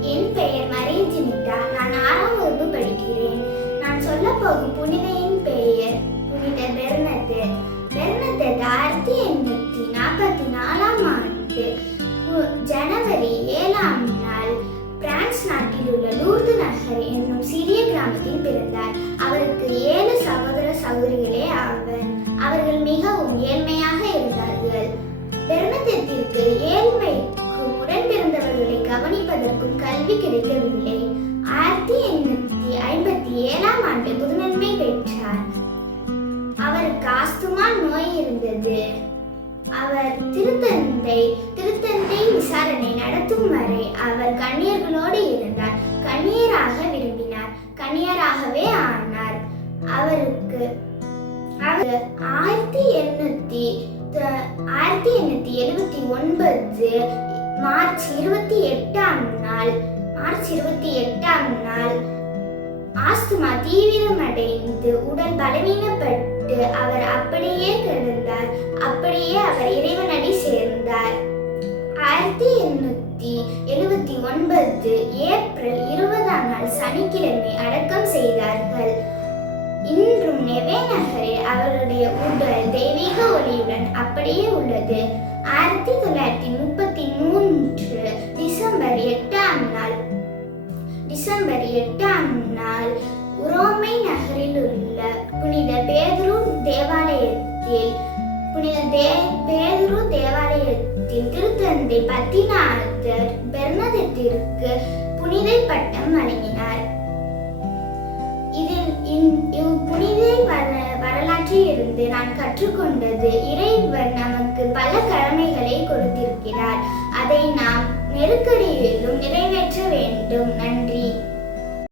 என் பெயர் மரிய நான் ஆறாம் வகுப்பு படிக்கிறேன். நான் சொல்ல போகும் புனிதையின் பெயர் புனித பெர்னத்து. பெர்னத்து ஆயிரத்தி எண்ணூத்தி நாற்பத்தி நாலாம் ஆண்டு ஜனவரி ஏழாம் நாள் பிரான்ஸ் நாட்டில் உள்ள லூர்து நகர் என்னும் சிறிய கிராமத்தில் பிறந்தார். அவருக்கு ஏழு சகோதர சகோதரிகளே ஆவர். அவர்கள் மிகவும் ஏழ்மையாக இருந்தார்கள். பெர்னத்திற்கு ஏழு கல்வி கிடைக்கவில்லை. ஆயிரத்தி எண்ணூத்தி ஐம்பத்தி ஏழாம் ஆண்டு புதுநன்மை பெற்றார். அவருக்கு ஆஸ்துமா நோய் இருந்தது. அவர் திருத்தந்தை திருத்தந்தை விசாரணை நடத்தும் வரை அவர் கண்ணியர்களோடு இருந்தார். கண்ணியராக விரும்பினார். கண்ணியராகவே ஆனார். அவருக்கு அவர் ஆயிரத்தி எண்ணூத்தி ஆயிரத்தி எண்ணூத்தி எழுபத்தி ஒன்பது மார்ச் இருபத்தி எட்டாம் நாள் மார்ச் இருபத்தி எட்டாம் நாள். ஆஸ்துமா தீவிரமடைந்து உடல் பலவீனப்பட்டு அவர் அப்படியே கிடந்தார் அப்படியே அவர் இறைவனடி சேர்ந்தார். ஆயிரத்தி எண்ணூத்தி எழுபத்தி ஒன்பது ஏப்ரல் இருபதாம் நாள் சனிக்கிழமை அடக்கம் செய்தார்கள். இன்றும் நெவே நகரில் அவருடைய உடல் தெய்வீக ஒளியுடன் அப்படியே உள்ளது. ஆயிரத்தி தொள்ளாயிரத்தி முப்பத்தி மூணு டிசம்பர் எட்டாம் நாள் உரோமை நகரில் உள்ள புனித பேதுரு தேவாலயத்தில் புனித தே பேதுரு தேவாலயத்தில் திருத்தந்தை பத்திநாதர் பெர்னதத்திற்கு புனிதை பட்டம் வழங்கினார். இதில் இவ் புனிதை வரலாற்றில் இருந்து நான் கற்றுக்கொண்டது இறைவன் நமக்கு பல கடமைகளை கொடுத்திருக்கிறார். அதை நாம் நெருக்கடியிலும் நிறைவேற்ற வேண்டும். நன்றி.